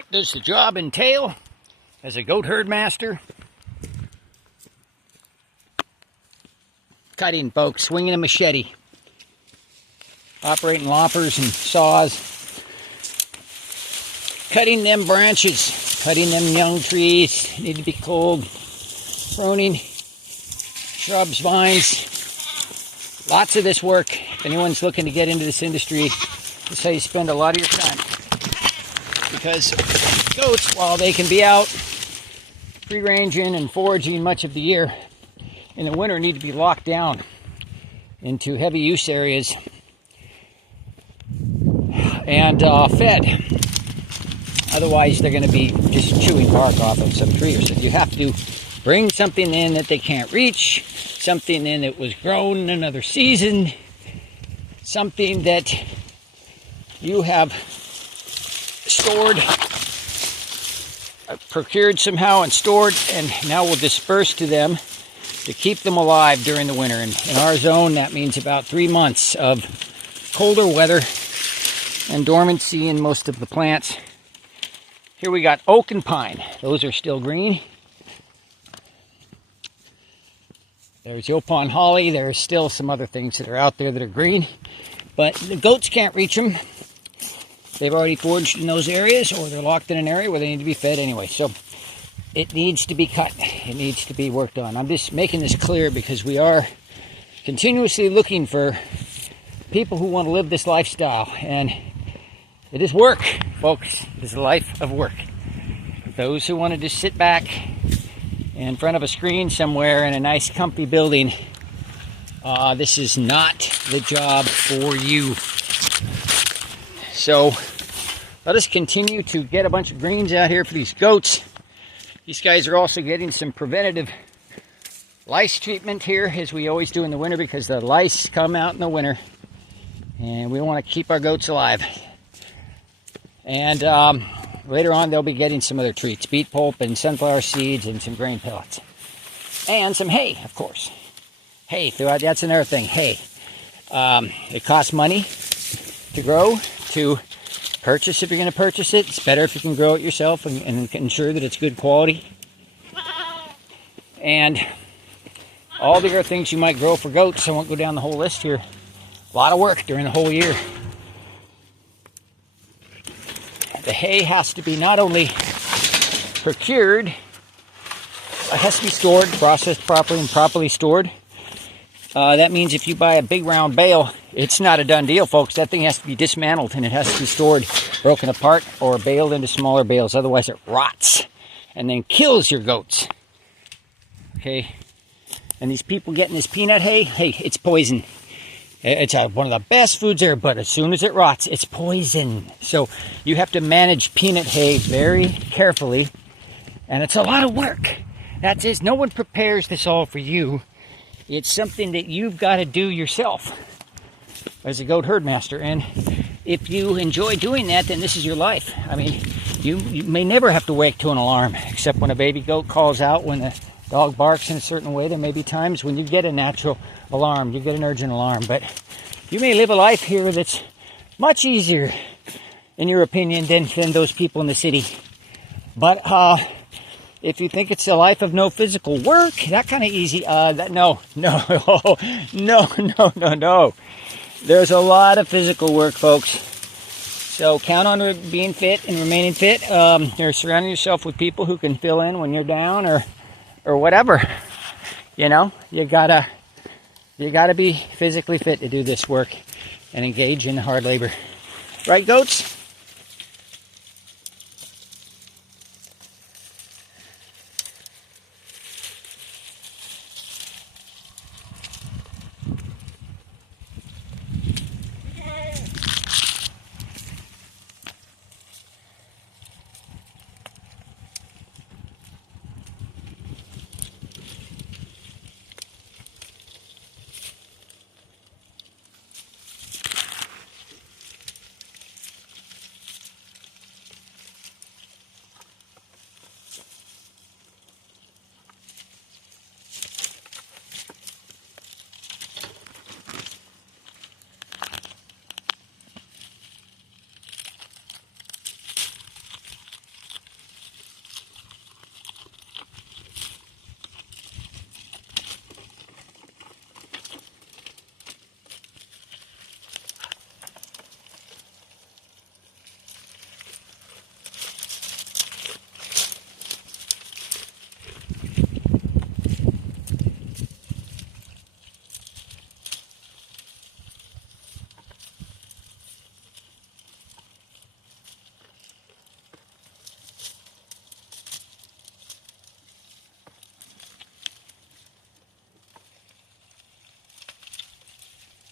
What does the job entail as a goat herd master? Cutting, folks, swinging a machete, operating loppers and saws, cutting them branches, cutting them young trees, need to be cold, pruning, shrubs, vines, lots of this work. If anyone's looking to get into this industry, this is how you spend a lot of your time. Because goats, while they can be out free ranging and foraging much of the year, in the winter need to be locked down into heavy use areas and fed. Otherwise, they're going to be just chewing bark off of some tree or something. You have to bring something in that they can't reach, something in that was grown in another season, something that you have stored, procured somehow and stored, and now will disperse to them to keep them alive during the winter. And in our zone, that means about 3 months of colder weather and dormancy in most of the plants. Here we got oak and pine. Those are still green. There's Yaupon holly. There's still some other things that are out there that are green. But the goats can't reach them. They've already foraged in those areas, or they're locked in an area where they need to be fed anyway. So it needs to be cut. It needs to be worked on. I'm just making this clear because we are continuously looking for people who want to live this lifestyle. And it is work, folks. It is a life of work. Those who want to just sit back in front of a screen somewhere in a nice, comfy building, this is not the job for you. So let us continue to get a bunch of greens out here for these goats. These guys are also getting some preventative lice treatment here, as we always do in the winter, because the lice come out in the winter and we want to keep our goats alive. And later on they'll be getting some other treats, beet pulp and sunflower seeds and some grain pellets. And some hay, of course. Hay, that's another thing, hay. It costs money to grow, to purchase if you're going to purchase it. It's better if you can grow it yourself and ensure that it's good quality. And all the other things you might grow for goats, I won't go down the whole list here. A lot of work during the whole year. The hay has to be not only procured, it has to be stored, processed properly and properly stored. That means if you buy a big round bale, it's not a done deal, folks. That thing has to be dismantled and it has to be stored, broken apart, or baled into smaller bales. Otherwise it rots and then kills your goats. Okay? And these people getting this peanut hay, hey, it's poison. It's one of the best foods there, but as soon as it rots, it's poison. So you have to manage peanut hay very carefully, and it's a lot of work. That's it. No one prepares this all for you. It's something that you've got to do yourself as a goat herd master. And if you enjoy doing that, then this is your life. I mean, you may never have to wake to an alarm, except when a baby goat calls out, when the dog barks in a certain way. There may be times when you get a natural alarm, you get an urgent alarm. But you may live a life here that's much easier, in your opinion, than those people in the city. But if you think it's a life of no physical work, that kind of easy, no. There's a lot of physical work, folks. So count on being fit and remaining fit. You're surrounding yourself with people who can fill in when you're down or whatever. You know, you gotta be physically fit to do this work and engage in hard labor. Right, goats?